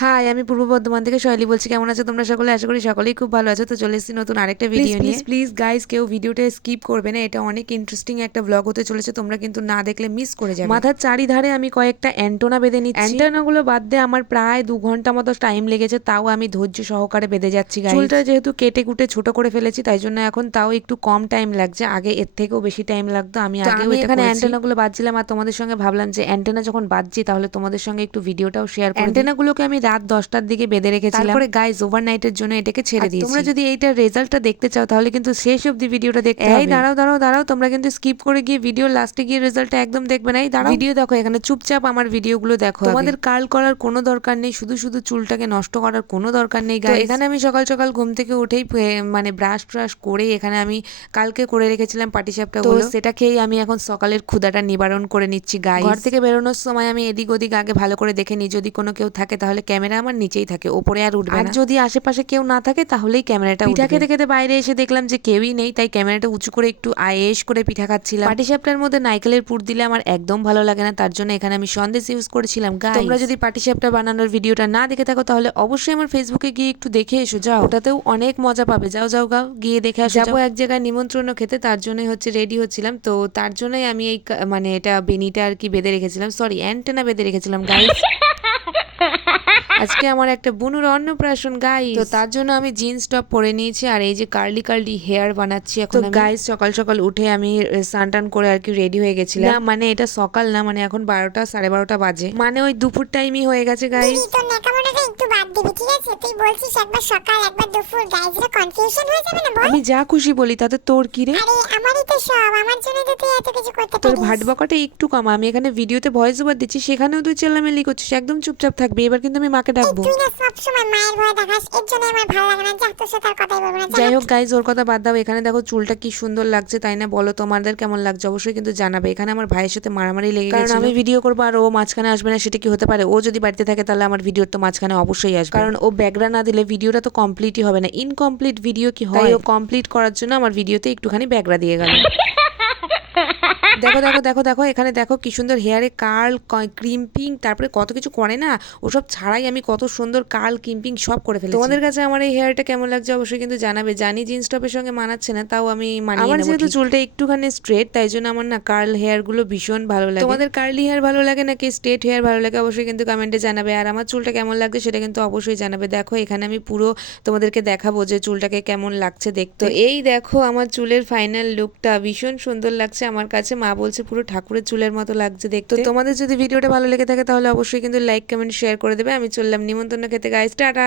High, আমি পূর্ব বর্ধমান থেকে শৈলী বলছি। কেমন আছো তোমরা সকলে? আশা করি সকলেই খুব ভালো আছো। তো চলে এসেছি নতুন আরেকটা ভিডিও নিয়ে। প্লিজ গাইস, কেউ ভিডিওটা স্কিপ করবে না, এটা অনেক ইন্টারেস্টিং একটা ব্লগ হতে চলেছে, তোমরা কিন্তু না দেখলে মিস করে যাবে। মাথার চারিধারে আমি কয়েকটা অ্যান্টোনা বেঁধে নিচ্ছি। অ্যান্টোনাগুলো বাদ দিয়ে আমার প্রায় 2 ঘন্টা মতো টাইম লেগেছে, তাও আমি ধৈর্য সহকারে বেঁধে যাচ্ছি গাইস। চুলটা যেহেতু কেটে কুটে ছোট করে ফেলেছি, তাই জন্য এখন তাও একটু কম টাইম লাগছে, আগে এর থেকেও বেশি টাইম লাগতো। আমি এখানে অ্যান্টেনাগুলো বাজছিলাম আর তোমাদের সঙ্গে ভাবলাম যে অ্যান্টেনা যখন বাজছি তাহলে তোমাদের সঙ্গে একটু ভিডিওটাও শেয়ার করি। অ্যান্টেনাগুলোকে আমি রাত 10টার দিকে বেঁধে রেখেছিলাম, তারপরে গাইস ওভারনাইটের জন্য এটাকে ছেড়ে দিয়েছি। তোমরা যদি এইটার রেজাল্টটা দেখতে চাও তাহলে কিন্তু শেষ অবধি ভিডিওটা দেখতে হবে। এই দাঁড়াও, তোমরা কিন্তু স্কিপ করে গিয়ে ভিডিও লাস্টে গিয়ে রেজাল্টটা একদম দেখবে না। এই দাঁড়াও, ভিডিও দেখো, এখানে চুপচাপ আমার ভিডিওগুলো দেখো। তোমাদের কার্ল করার কোনো দরকার নেই, শুধু শুধু চুলটাকে নষ্ট করার কোনো দরকার নেই গাইস। এখানে আমি সকাল সকাল ঘুম থেকে উঠেই মানে ব্রাশ ট্রাশ করে এখানে আমি কালকে করে রেখেছিলাম পাটিসাপটা, তো সেটা খেয়েই আমি এখন সকালের ক্ষুধাটা নিবারণ করে নিচ্ছি গাইস। ঘর থেকে বেরোনোর সময় আমি এদিক ওদিক আগে ভালো করে দেখে নিই, যদি কোনো কেউ থাকে তাহলে ক্যামেরা আমার নিচেই থাকে, ওপরে আর উঠবে না। যদি আশেপাশে কেউ না থাকে তাহলেই ক্যামেরাটা উঠবে। পিঠা খেতে খেতে বাইরে এসে দেখলাম যে কেউই নেই, তাই ক্যামেরাটা উঁচু করে একটু আয়েশ করে পিঠা খাচ্ছিলাম। পাটিসাপটার মধ্যে নারকেলের পুর দিলে আমার একদম ভালো লাগে না, তার জন্য এখানে আমি সন্দেশ ইউজ করেছিলাম গাইস। তোমরা যদি পাটিসাপটা বানানোর ভিডিওটা না দেখে থাকো তাহলে অবশ্যই আমার ফেসবুকে গিয়ে একটু দেখে এসো, যাও, ওটাতেও অনেক মজা পাবে। যাও গিয়ে দেখে আসো। যাবো এক জায়গায় নিমন্ত্রণ খেতে, তার জন্যই হচ্ছে রেডি হচ্ছিলাম, তো তার জন্যই আমি এই মানে এটা বেনিটা আর কি বেঁধে রেখেছিলাম, সরি অ্যান্টেনা বেঁধে রেখেছিলাম গাইস। আজকে আমার একটা বুনুর অন্নপ্রাশন গাইস, তো তার জন্য আমি জিন্স টপ পরে নিয়েছি আর এই যে কার্লি কার্লি হেয়ার বানাচ্ছি এখন। গাইস সকাল সকাল উঠে আমি স্নান টান করে আর কি রেডি হয়ে গেছিলাম। না মানে এটা সকাল না, মানে এখন 12টা 12:30 বাজে, মানে ওই দুপুর টাইমই হয়ে গেছে গাইস। তো নেকামোটাটা একটু বাদ দিবি, ঠিক আছে? তুই বলছিস একবার সকাল একবার দুপুর, গাইস এর কনফিউশন হয়ে যাবে না বল? আমি যা খুশি বলি, তাতে তোর কি রে? আরে আমারই তো সব, আমার জন্য তো তুই এত কিছু করতে তোর পারিস। ভাট বকাটা একটু কম, আমি এখানে ভিডিওতে ভয়েস ওভার দিচ্ছি, সেখানেও তুই চেল্লামেল্লি করছিস, একদম চুপচাপ থাকবি। এবার কিন্তু আমি মাকে ডাকবো। তুই না সব সময় মায়ের ভয় দেখাস, এর জন্য আমার ভালো লাগে না। যা, তোর সাথে আর কথাই বলবো না। যাই হোক গাইজ, ওর কথা বাদ দাও। এখানে দেখো চুলটা কি সুন্দর লাগছে, তাই না? বলো তোমাদের কেমন লাগছে, অবশ্যই কিন্তু জানাবে। এখানে আমার ভাইয়ের সাথে মারামারি লেগে গেছে, কারণ আমি ভিডিও করবো আর ও মাঝখানে আসবে না, সেটা কি হতে পারে? ও যদি বাড়িতে থাকে তাহলে আমার ভিডিওর তো মাঝখানে অবশ্যই আসবে, কারণ ও ব্যাকগ্রা না দিলে ভিডিওটা তো কমপ্লিটই হবে না। ইনকমপ্লিট ভিডিও কি হয়? ও কমপ্লিট করার জন্য আমার ভিডিওতে একটুখানি ব্যাকগ্রা দিয়ে গেল। দেখো দেখো দেখো দেখো, এখানে দেখো কি সুন্দর হেয়ারে কার্ল, ক্রিম্পিং, তারপরে কত কিছু করে না, ওসব ছাড়াই আমি কত সুন্দর কার্ল ক্রিম্পিং সব করে ফেলেছি। তোমাদের কাছে আমার এই হেয়ারটা কেমন লাগছে অবশ্যই কিন্তু জানাবে। জানি জিন্স টপের সঙ্গে মানাচ্ছে না, তাও আমি মানিয়ে নেব। আমার যেহেতু চুলটা একটুখানি স্ট্রেট, তাই জন্য আমার না কার্ল হেয়ার গুলো ভীষণ ভালো লাগে। তোমাদের কার্লি হেয়ার ভালো লাগে নাকি স্ট্রেট হেয়ার ভালো লাগে অবশ্যই কিন্তু কমেন্টে জানাবে। আর আমার চুলটা কেমন লাগছে সেটা কিন্তু অবশ্যই জানাবে। দেখো এখানে আমি পুরো তোমাদেরকে দেখাবো যে চুলটাকে কেমন লাগছে দেখতে। এই দেখো আমার চুলের ফাইনাল লুকটা ভীষণ সুন্দর লাগছে আমার কাছে। মা বলছে পুরো ঠাকুরের চুলের মতো লাগছে দেখতে। তো তোমাদের যদি ভিডিওটা ভালো লেগে থাকে তাহলে অবশ্যই কিন্তু লাইক কমেন্ট শেয়ার করে দেবে। আমি চললাম নিমন্ত্রণ খেতে গাইস, টাটা।